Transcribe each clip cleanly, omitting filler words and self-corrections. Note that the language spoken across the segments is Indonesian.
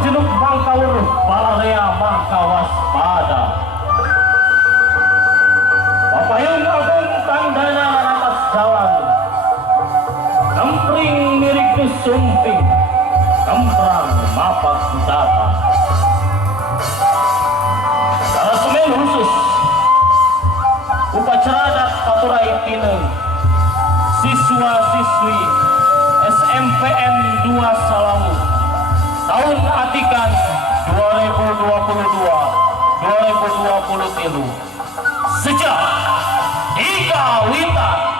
jenuk mangkaur balarea mangkawas pada papayung agung tandana ramas jalan kempring mirik sumping kemprang mapak data dalam semen khusus upacara adat paturai tineng siswa-siswi SMPN 2 Salawu tahun atikan 2022-2023 sejak Ika Wita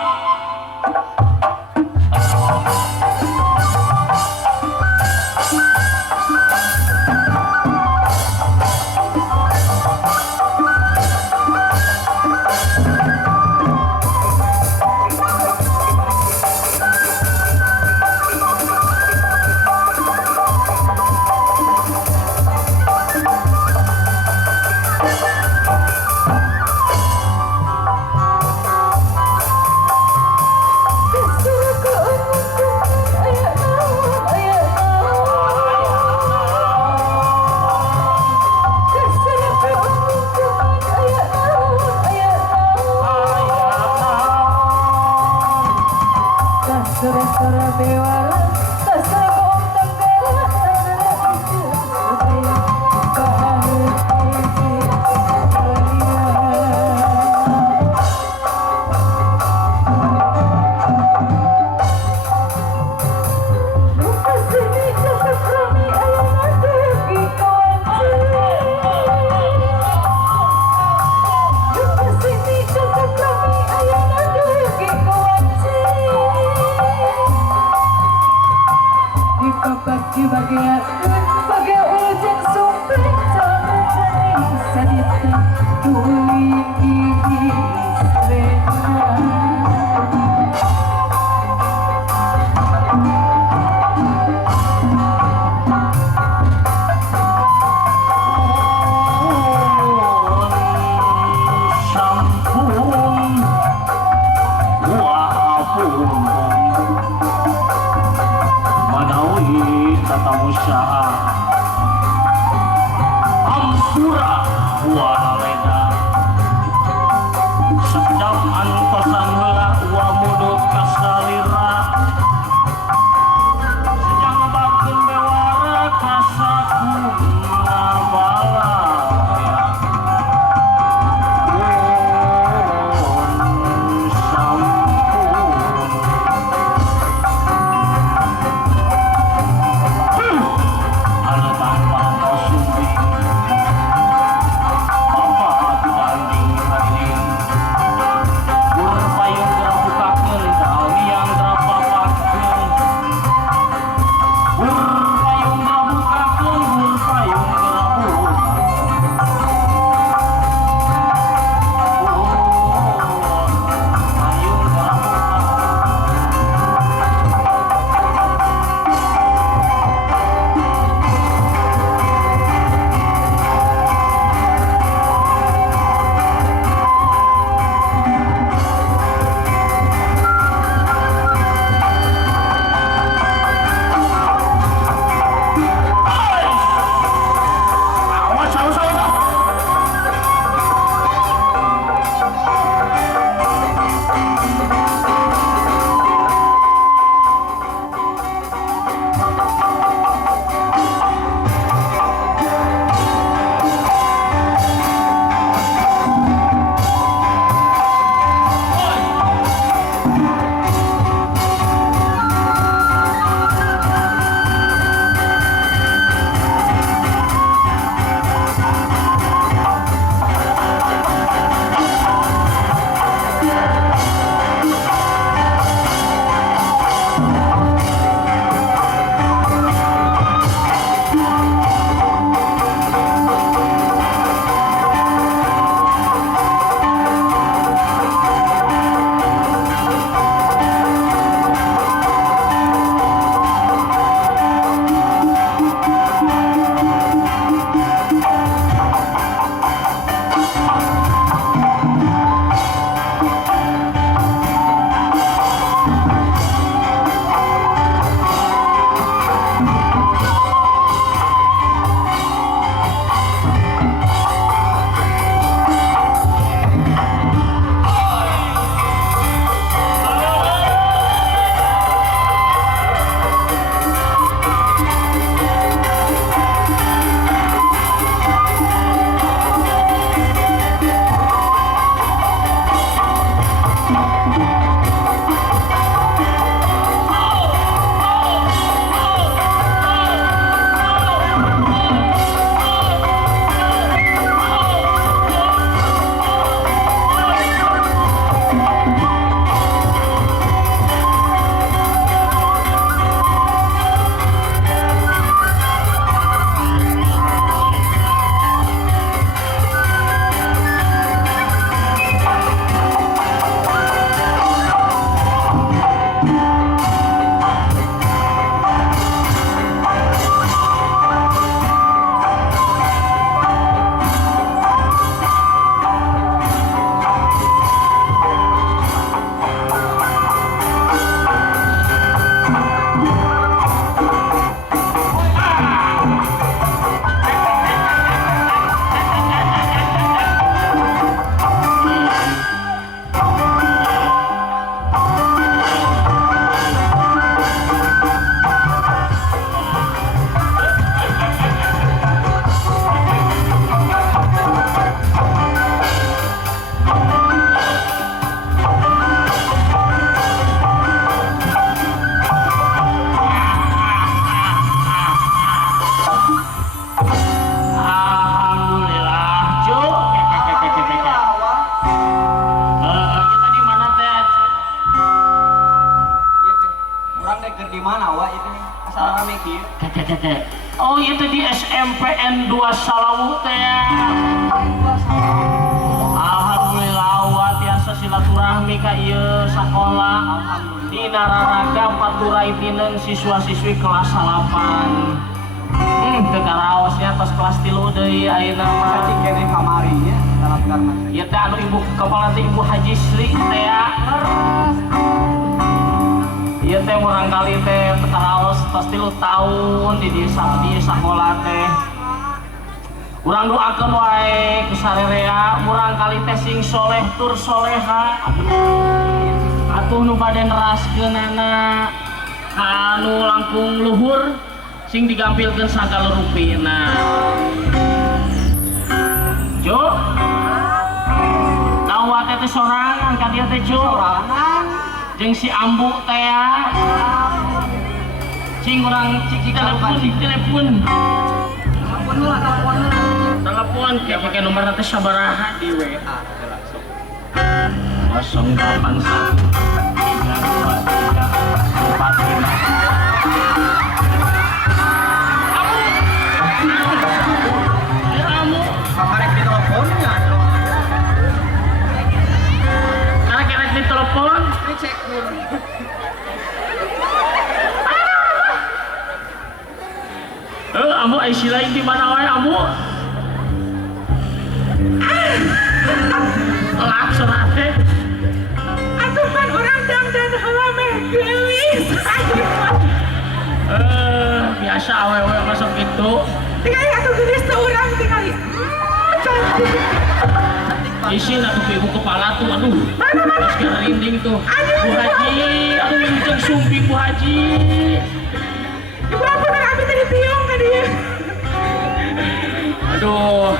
payung itu di SMPN 2 Salawu teh. Alhamdulillah awat tiasa silaturahmi ka ieu sakola. Di nararaga paturai tineng siswa-siswi kelas 8. Kekaraosnya tos kelas 3 deui ayeuna mah. Cacing kene kamari nya dalam karena. Ieu teh anu ibu kepala teh Ibu Haji Sri teh ya. Ieu teh murang kali teh kekaraos tos 3 tahun di sakola teh. Urang doakeun wae ku sarerea murang kali teh sing soleh tur soleha. Atuh nu bade neraskeunana ka anu langkung luhur sing digampilkeun sagala rupina. Jo, kawat teh sorangan ka dieu teh Jo. Sorangan Jeung si Ambu teh ya. Cing urang telepon. Telepon kayak pakai nomor teh sabaraha di WA teh langsung. 081 kamarek di teleponnya. Karek di telepon. Ini cek pun. Amu isi lain di mana wae amu? Langsung ate. Atuh pan orang dan halame geulis. Biasa awewe masuk itu. Tingali atuh geulis teh urang tingali. Cantik. Isi atuh ibu kepala tuh, aduh. Terus kerinding tuh. Bu Haji, aduh minjeng sumpi Bu Haji. Ibu ampun abi tadi tiung ka dieu. Aduh,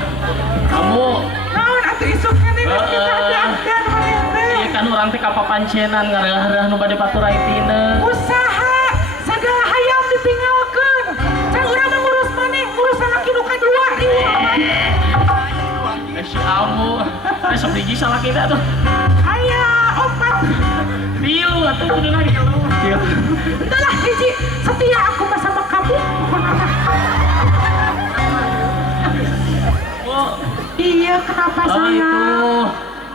kamu. Naon atuh isuk kana kita dan Iya kan orang teh kapapancenan ngarah-ngarah nu bade baturai tina. usaha segala hayam ditinggalkeun. Can urang mah ngurus maneh, ngurus laki nu kadua ieu. Si Amu, sok biji salah kita tuh. Aya 4. Tilu atuh kudu lagi. Entahlah hiji setia aku mah sama kamu. Oh, Iya, kenapa oh sayang? itu.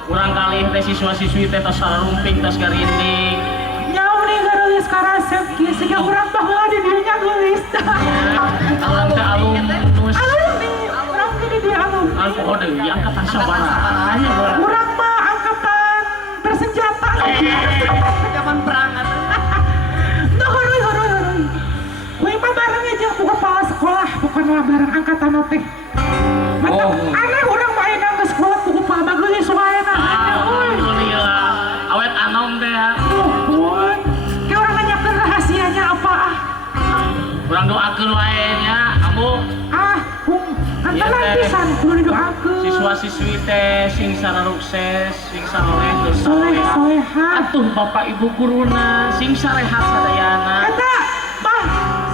Kurang kali teh siswa-siswi teh tos sarumping tos garinding. Nyawa nih garulis karasep kieu siga urang baheula di dieu nya geulis. Alam ke alumnus. Alum nih, urang di dieu alum. Alpo deui angkatan sabaraha nya bola. Urang mah angkatan bersenjata. Zaman perang atuh. Nah, heuruy. We mah bareng aja buka kepala sekolah, bukan lah bareng angkatan teh. Mantap, aneh urang mah aya geus sekolah buku pama geulis wae na. Alhamdulillah. Awet anom teh. Nuhun. Ke urang nanyakeun rahasianya apa ah? Urang doakeun wae nya, Amu. Kan Iya, tenang teh. pisan kudu didoakeun. Siswa-siswi teh sing sarukses, sing saleh tur Soleh, saleha. soleha. Atuh Bapak Ibu guruna sing sarehat sadayana. Eta, mah,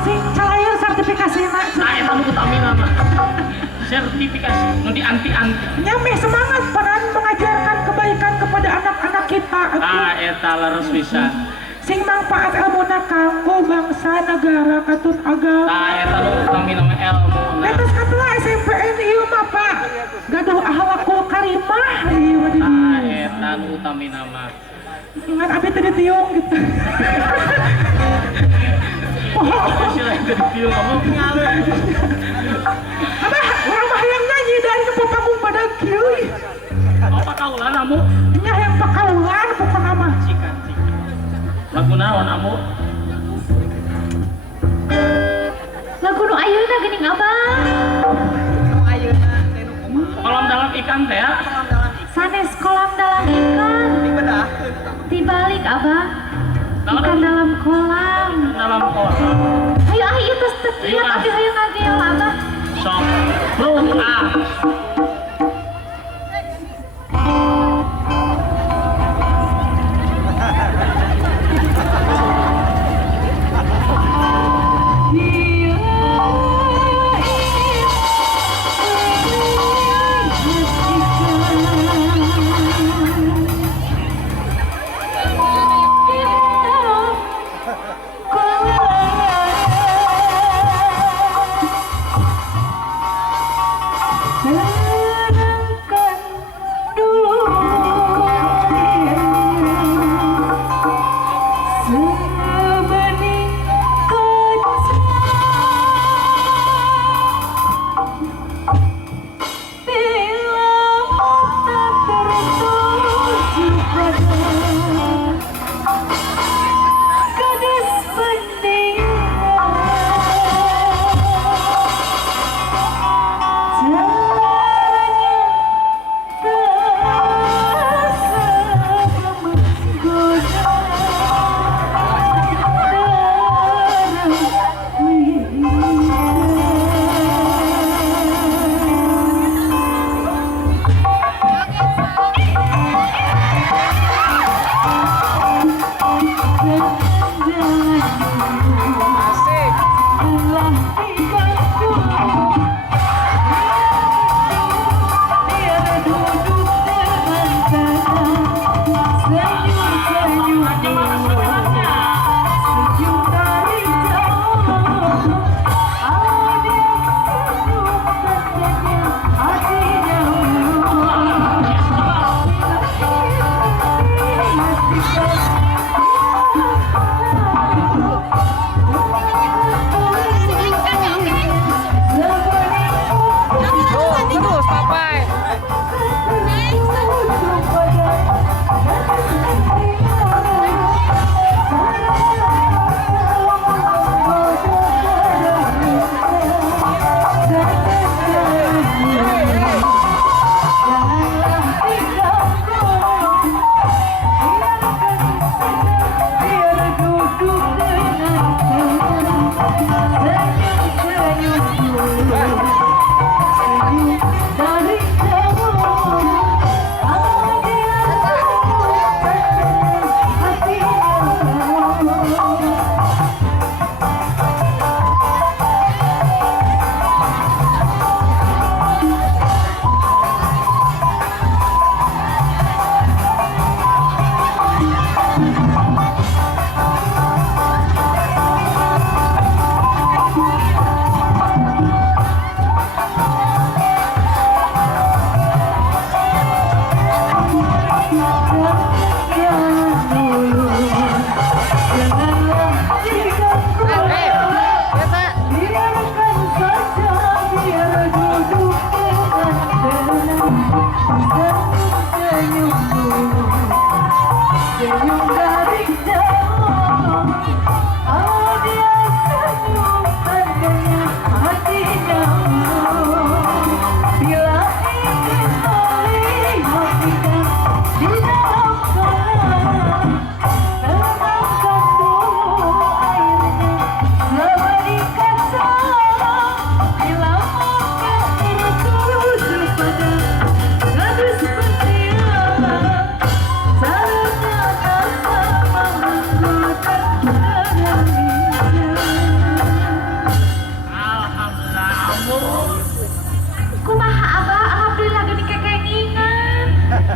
sing calayur sertifikasina. Nah, eta nu utamina mah. Sertifikasi nu dianti-anti. Nyampe semangat peran mengajarkan kebaikan kepada anak-anak kita. Ah, eta laras pisan. Sing manfaat ilmuna kanggo bangsa negara katut agama. Nah, eta nu utamina mah ilmu. Lepas katelah SMPN ieu mah Pak. Gaduh ahlakul karimah ieu mah di Ah, dieu. eta nu utamina mah. Ingat abi teh ditiung gitu. Sila itu ditiung kamu. Abah, urang mah hayang nyanyi dari nu panggung pada kieu. Apa kaulan Amu? Nya hayang pakaulan pokona mah. Cikan. Lagu naon Amu? Lagu nu ayeuna geuning Abang. Nu ayeuna teh nu kumaha? Kolam dalam ikan teh ya. Kolam dalam ikan Sanes kolam dalam ikan. dibedahkeun. Dibalik Abang. Ikan dalam kolam. Dalam kolam. Ayo ah ieu tos teu Ayo, ah. tapi hayang ngagel Abang. Sok. Belum ah.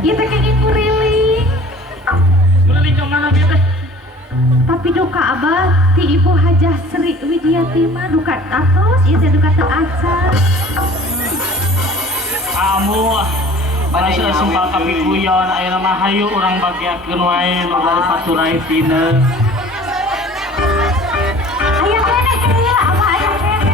Ieu teh kenging kuriling. Kuriling ke mana gitu? Tapi duka abah ti Ibu Hajah Sri Widiati mah duka atos, ieu teh duka teu acan. Kamu manusia sumpah kapikuyon ayeuna mah hayu urang bagiakeun wae nu dari paturai tina. Aya keneh ya, abah aya keneh.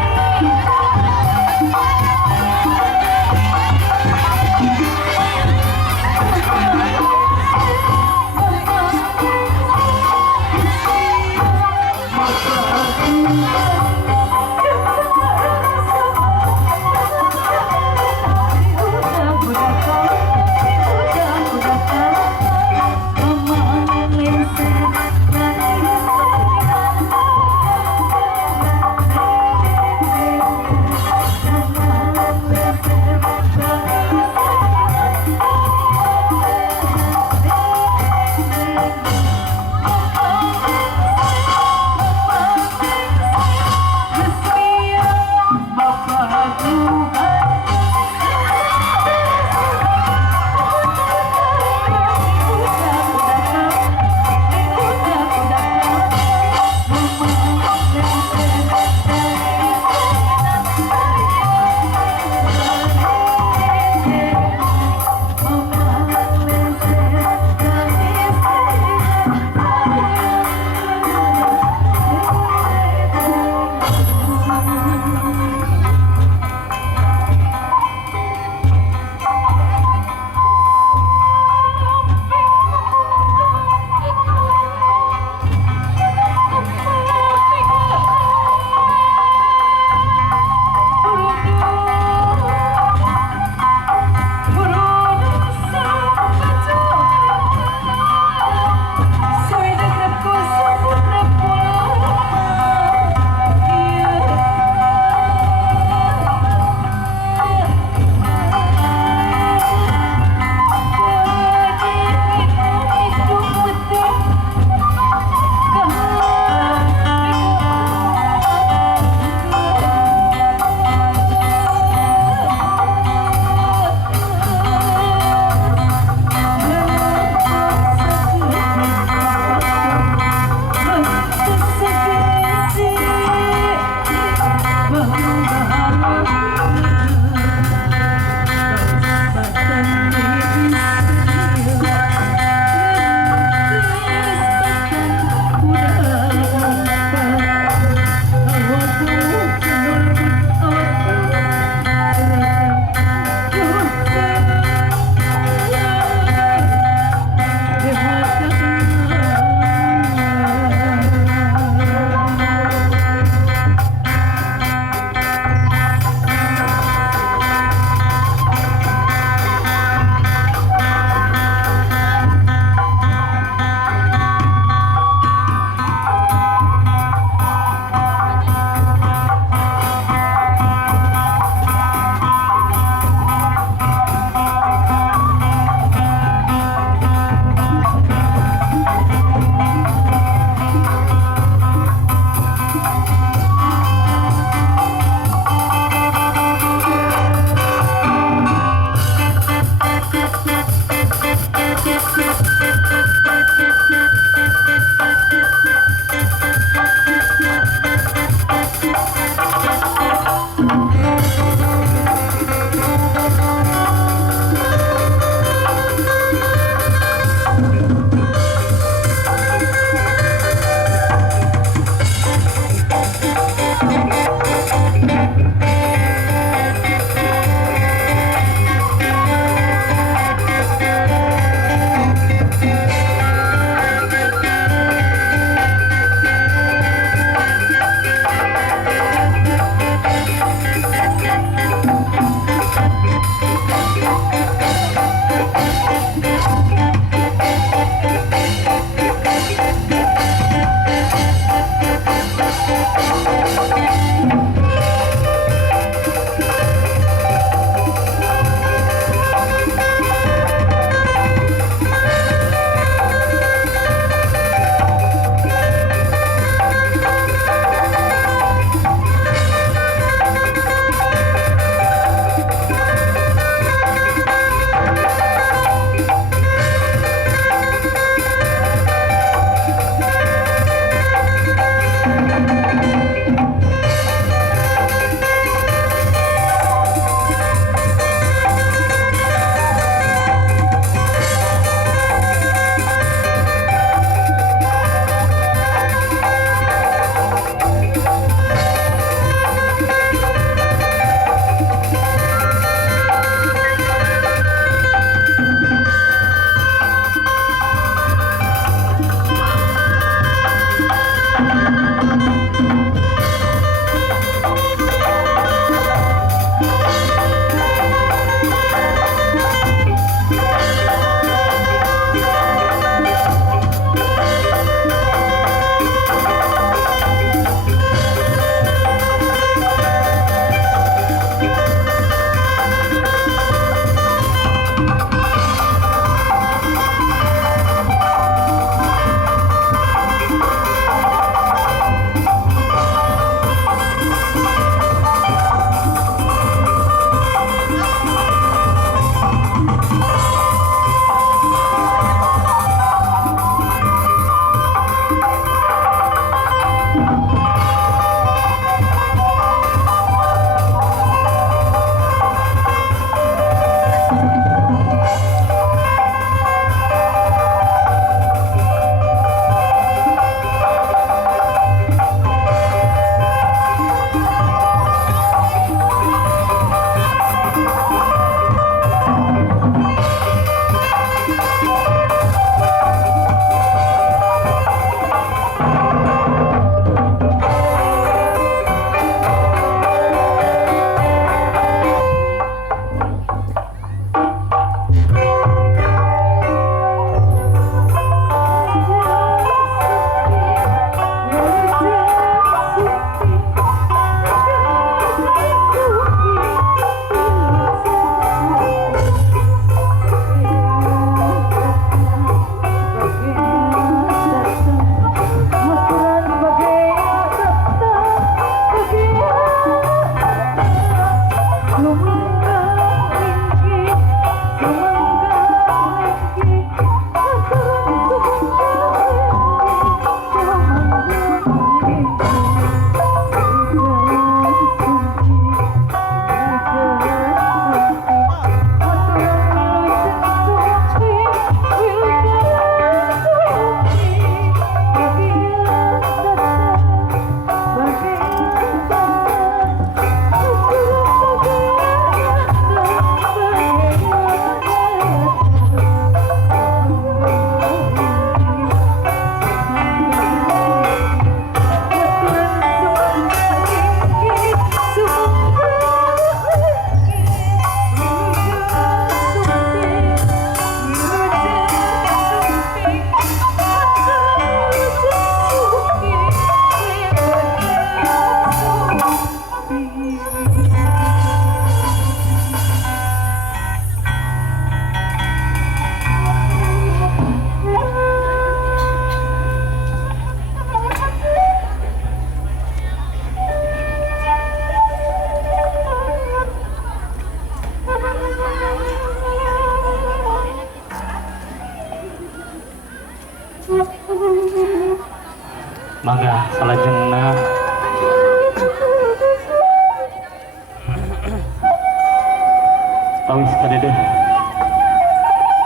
Awis kadede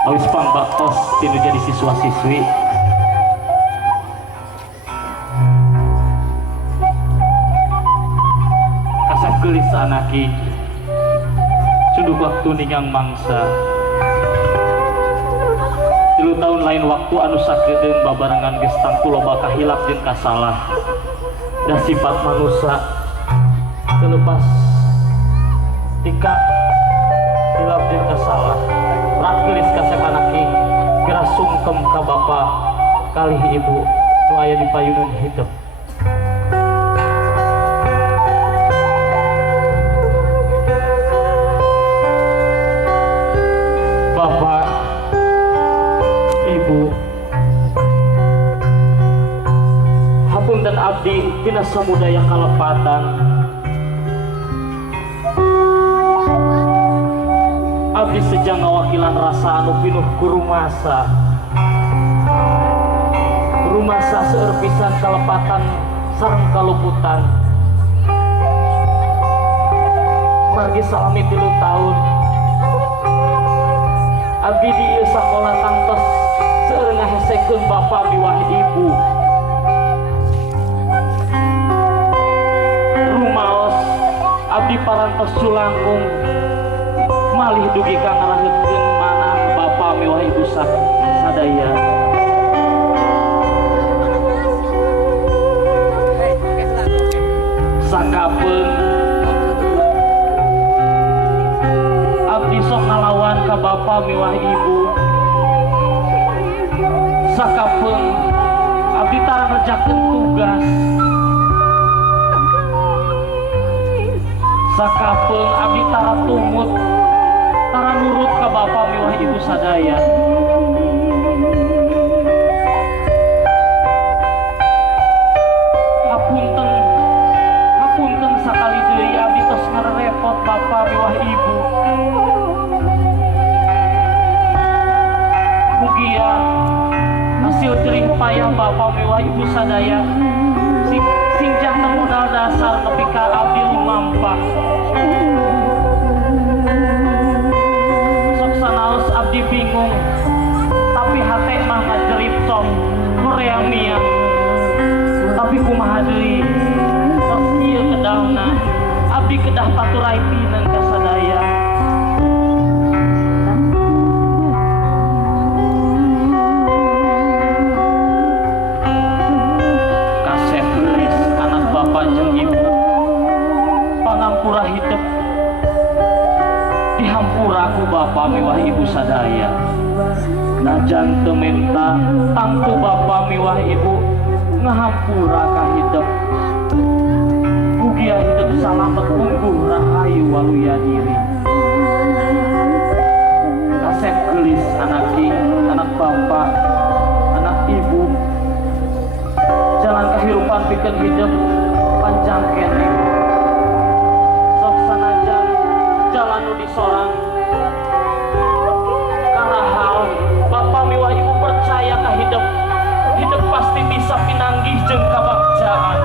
awis pangbaktos tinu jadi siswa siswi kasep gelis anaki sunduk waktu ningang mangsa 3 tahun lain waktu anu sakedeung babarengan geus tangtu loba kahilap jeung kasalah dan sifat manusia terlepas tika hilap jeung kasalah rak gelis kasep anaki geura sungkem ka bapa kalih ibu nu aya di payunun hidup. Bapak Ibu hapunten abdi tina samudaya kalepatan abdi sejang ngawakilan rasa anu pinuh ku rumasa seueur pisan kalepatan sareng kaluputan margi salami 3 tahun abdi di ieu sakola tangtos seueur ngahesekeun bapa miwah ibu rumaos abdi parantos sulangkung malih dugi ka ngaraheutkeun manah bapa miwah ibu sadaya sakapeung abdi sok ngalawan ka bapa miwah ibu sakapeung abdi tara nerjakeun tugas sakapeung abdi tara tumut tara nurut ka bapa miwah ibu sadaya hapunten sakali deui abdi tos ngarepot bapa miwah ibu mugia hasil jerih payah bapa miwah ibu sadaya singjah modal dasar nepi ka abdi lumampah sok sanaos abdi bingung tapi hate mah ngajerip tong horeang miang tapi kumaha deui tos ieu kedahna abdi kedah paturaitineun ka sadaya kasep gelis anak bapak jeung ibu pangampura hidup dihampura ku bapa miwah ibu sadaya najan teu menta tangtu bapa miwah ibu ngahampura ka hidup mugia hidup salamet unggul rahayu waluya diri kasep gelis anaki anak bapa anak ibu jalan kahirupan pikeun hidup panjang kene sok sanajan jalan nu disorang karahal bapa miwah ibu percaya ka hidup pasti bisa pinanggih jeung kabagjaan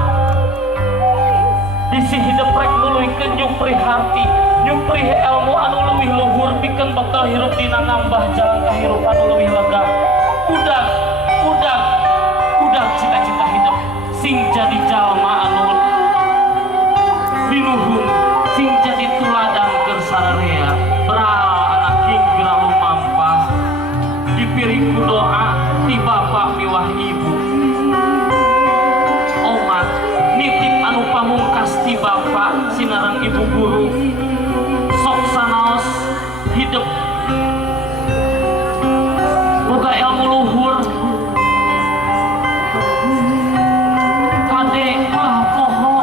disi hidup rek nuluykeun nyupri harti nyupri ilmu anu leuwih luhur pikeun bakal hirup dina ngambah jalan kahirupan anu leuwih lega udag cita-cita hidup sing jadi jalma anu binuhun sing jadi tuladan keur sararea beral anak geura lumampah dipiri ku doa ti bapa miwah ibu omat nitip anu pamungkas ti bapa sinareng ibu guru sok sanaos hidup boga ilmu luhur kade mah poho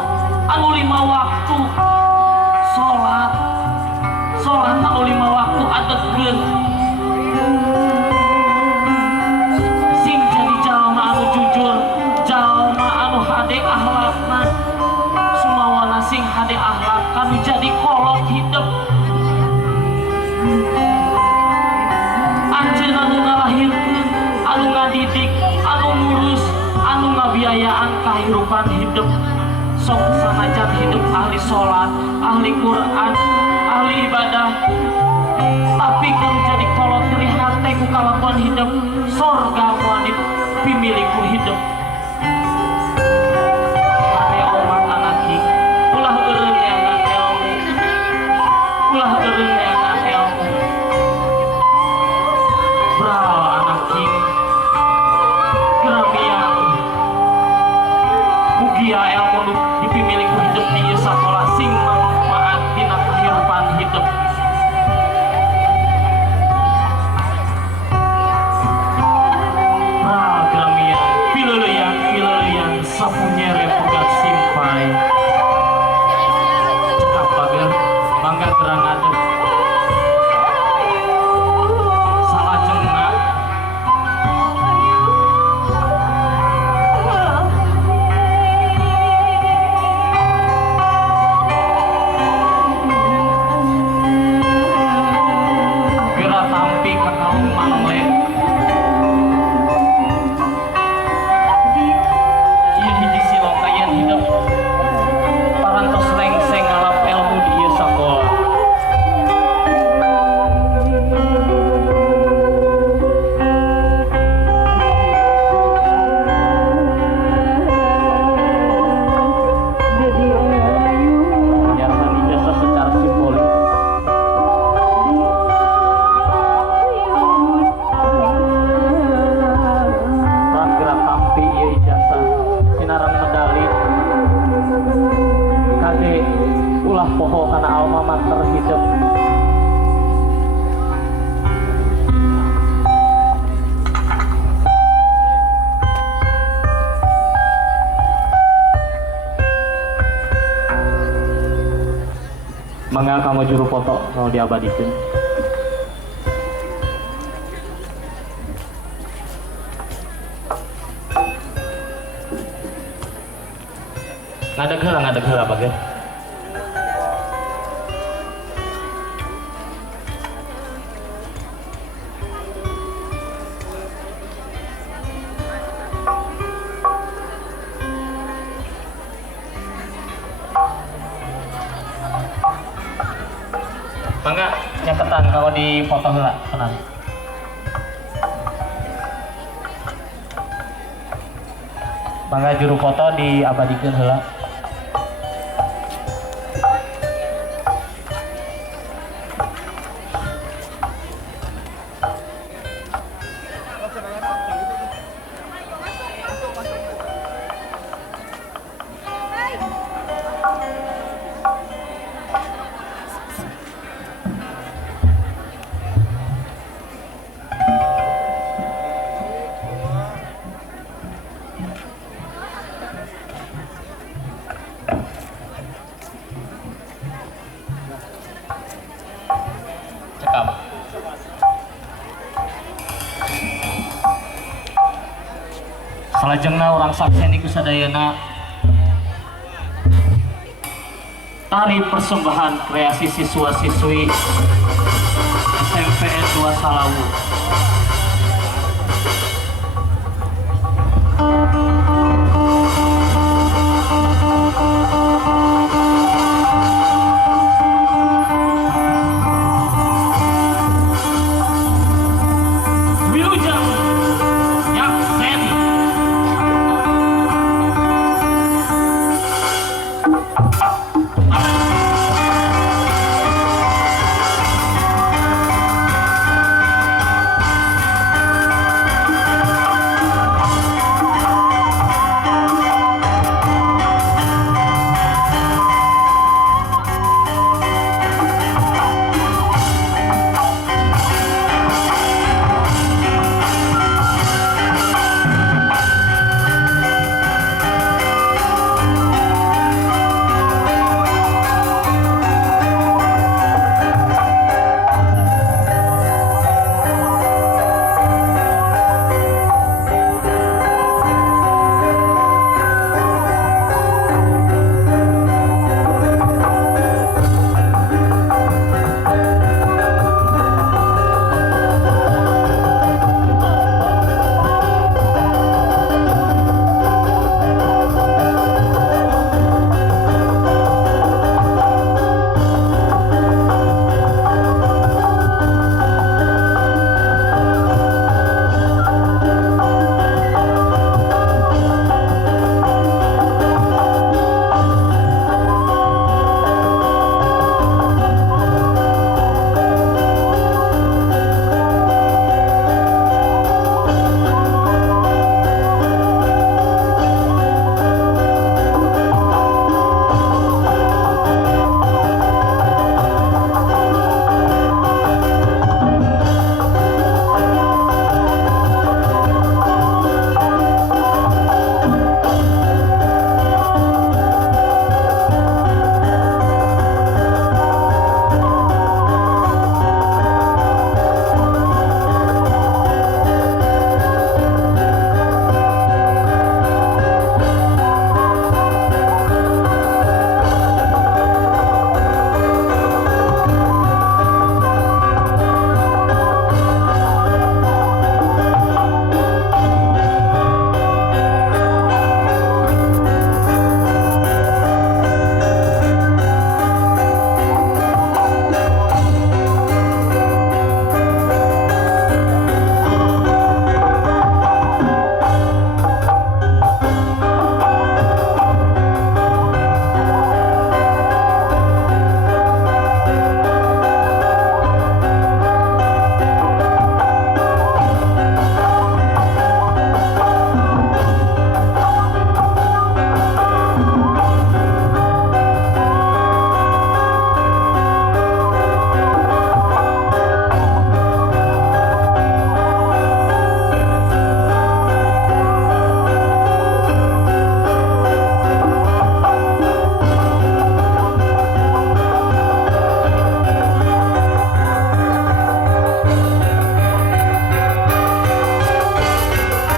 anu 5 waktu salat anu 5 waktu adegkeun sing jadi jalma anu jujur jalma anu hade akhlakna sumawana sing hade akhlak kanu jadi kolot hidup anjeun anu ngalahirkeun anu ngadidik anu ngurus anu ngabiayaan kahirupan hidup sok sanajan hidup ahli sholat ahli Quran ahli ibadah kehidupan hidup sorga moal dipimiliku hidup aya umat anak king ulah eureun neangan ilmu ulah eureun neangan ilmu bral anak king geramian mugia ilmu dipimiliku hidup di ieu sakola sing manfaat dina kehidupan hidup sapunyere pegat simpai cekap bager mangga gerang adep salah jengna geura tampi ka kaum mangle hidup parantos lengseng alap ilmu di ieu sakola menyerahkan ijazah secara simbolis perang gerak tampi ieu ijazah sinarang medali kade ulah poho karena alma mater hidup mangga kamu juru foto mau diabadikan ngadeg heula bager mangga nyaketan kalau di foto heula tenang mangga juru foto diabadikeun heula cekap salajengna urang sakseni kusadayana tari persembahan kreasi siswa-siswi SMPN 2 Salawu